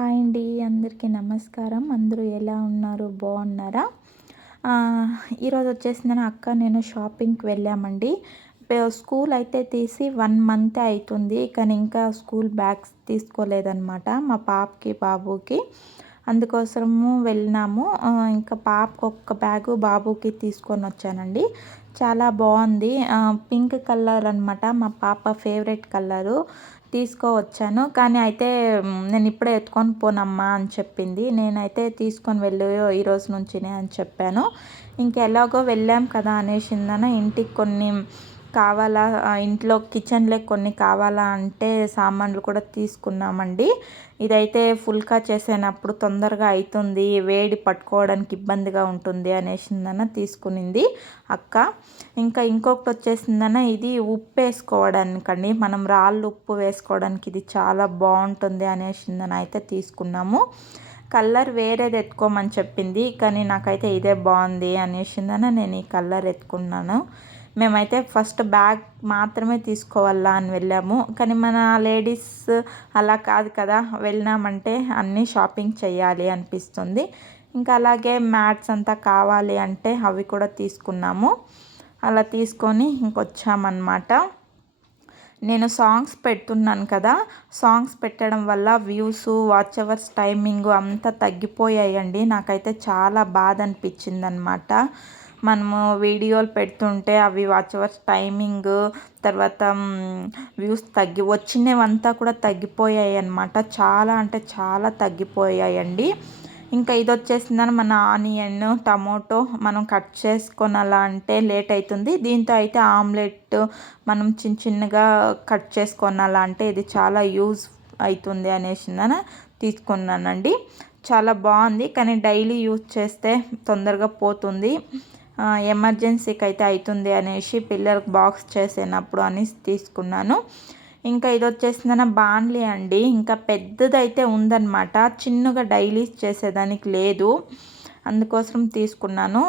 Hi అండి, అందరికీ నమస్కారం. అందరూ ఎలా ఉన్నారు? బాగున్నారా? ఈరోజు వచ్చేసి నేను షాపింగ్కి వెళ్ళామండి. స్కూల్ అయితే తీసి 1 మంత్ అవుతుంది, కానీ ఇంకా స్కూల్ బ్యాగ్స్ తీసుకోలేదన్నమాట మా పాపకి బాబుకి. అందుకోసము వెళ్ళినాము. ఇంకా పాపకు ఒక్క బ్యాగు, బాబుకి తీసుకొని వచ్చానండి. చాలా బాగుంది. పింక్ కలర్ అనమాట, మా పాప ఫేవరెట్ కలరు. తీసుకోవచ్చాను, కానీ అయితే నేను ఇప్పుడే ఎత్తుకొని పోనమ్మా అని చెప్పింది. నేనైతే తీసుకొని వెళ్ళు ఈరోజు నుంచినే అని చెప్పాను. ఇంకెలాగో వెళ్ళాం కదా అనేసిందన ఇంటికి కొన్ని కావాలా, ఇంట్లో కిచెన్లో కొన్ని కావాలా అంటే సామాన్లు కూడా తీసుకున్నామండి. ఇదైతే ఫుల్కా చేసేటప్పుడు తొందరగా అవుతుంది, వేడి పట్టుకోవడానికి ఇబ్బందిగా ఉంటుంది అనేసిందన తీసుకునింది అక్క. ఇంకా ఇంకొకటి వచ్చేసిందన ఇది ఉప్పు వేసుకోవడానికండి, మనం రాళ్ళు ఉప్పు వేసుకోవడానికి ఇది చాలా బాగుంటుంది అనేసిందని అయితే తీసుకున్నాము. కలర్ వేరేది ఎత్తుకోమని చెప్పింది, కానీ నాకైతే ఇదే బాగుంది అనేసిందన నేను ఈ కలర్ ఎత్తుకున్నాను. మేమైతే ఫస్ట్ బ్యాగ్ మాత్రమే తీసుకోవాలా అని వెళ్ళాము, కానీ మన లేడీస్ అలా కాదు కదా, వెళ్ళినామంటే అన్నీ షాపింగ్ చేయాలి అనిపిస్తుంది. ఇంకా అలాగే మ్యాట్స్ అంతా కావాలి అంటే అవి కూడా తీసుకున్నాము. అలా తీసుకొని ఇంకొచ్చామన్నమాట. నేను సాంగ్స్ పెడుతున్నాను కదా, సాంగ్స్ పెట్టడం వల్ల వ్యూస్, వాచ్ అవర్స్, టైమింగ్ అంతా తగ్గిపోయాయండి. నాకైతే చాలా బాధ అనిపించింది అనమాట. మనము వీడియోలు పెడుతుంటే అవి వాచ్ అవర్స్, టైమింగ్, తర్వాత వ్యూస్ వచ్చినవంతా కూడా తగ్గిపోయాయి అనమాట. చాలా అంటే చాలా తగ్గిపోయాయండి. ఇంకా ఇది వచ్చేసిందని మన ఆనియన్, టమోటో మనం కట్ చేసుకొనాలా అంటే లేట్ అవుతుంది. దీంతో అయితే ఆమ్లెట్ మనం చిన్నగా కట్ చేసుకొనాలా అంటే ఇది చాలా యూజ్ అవుతుంది అనేసిందని తీసుకున్నానండి. చాలా బాగుంది, కానీ డైలీ యూజ్ చేస్తే తొందరగా పోతుంది, ఎమర్జెన్సీకి అయితే అవుతుంది అనేసి పిల్లలకు బాక్స్ చేసేటప్పుడు అని తీసుకున్నాను. ఇంకా ఇది వచ్చేసిందన బాండ్లీ అండి. ఇంకా పెద్దదైతే ఉందన్నమాట, చిన్నగా డైలీ చేసేదానికి లేదు, అందుకోసం తీసుకున్నాను.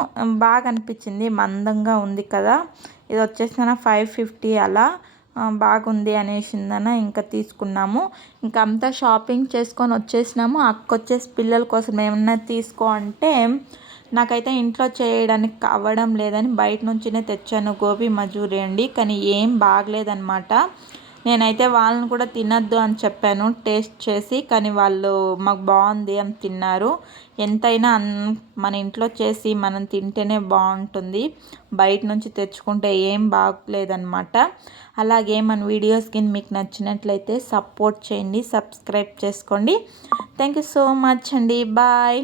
బాగా అనిపించింది, మందంగా ఉంది కదా. ఇది వచ్చేసిన 550 అలా, బాగుంది అనేసిందన ఇంకా తీసుకున్నాము. ఇంకా అంతా షాపింగ్ చేసుకొని వచ్చేసినాము. అక్క వచ్చేసి పిల్లల కోసం ఏమన్నా తీసుకో అంటే నాకైతే ఇంట్లో చేయడానికి అవ్వడం లేదని బయట నుంచినే తెచ్చాను. గోబీ మంచూరి అండి, కానీ ఏం బాగలేదన్నమాట. నేనైతే వాళ్ళని కూడా తినద్దు అని చెప్పాను టేస్ట్ చేసి, కానీ వాళ్ళు మాకు బాగుంది అని తిన్నారు. ఎంతైనా మన ఇంట్లో చేసి మనం తింటేనే బాగుంటుంది, బయట నుంచి తెచ్చుకుంటే ఏం బాగలేదన్నమాట. అలాగే మన వీడియోస్ కింద మీకు నచ్చినట్లయితే సపోర్ట్ చేయండి, సబ్స్క్రైబ్ చేసుకోండి. థ్యాంక్ యూ సో మచ్ అండి. బాయ్.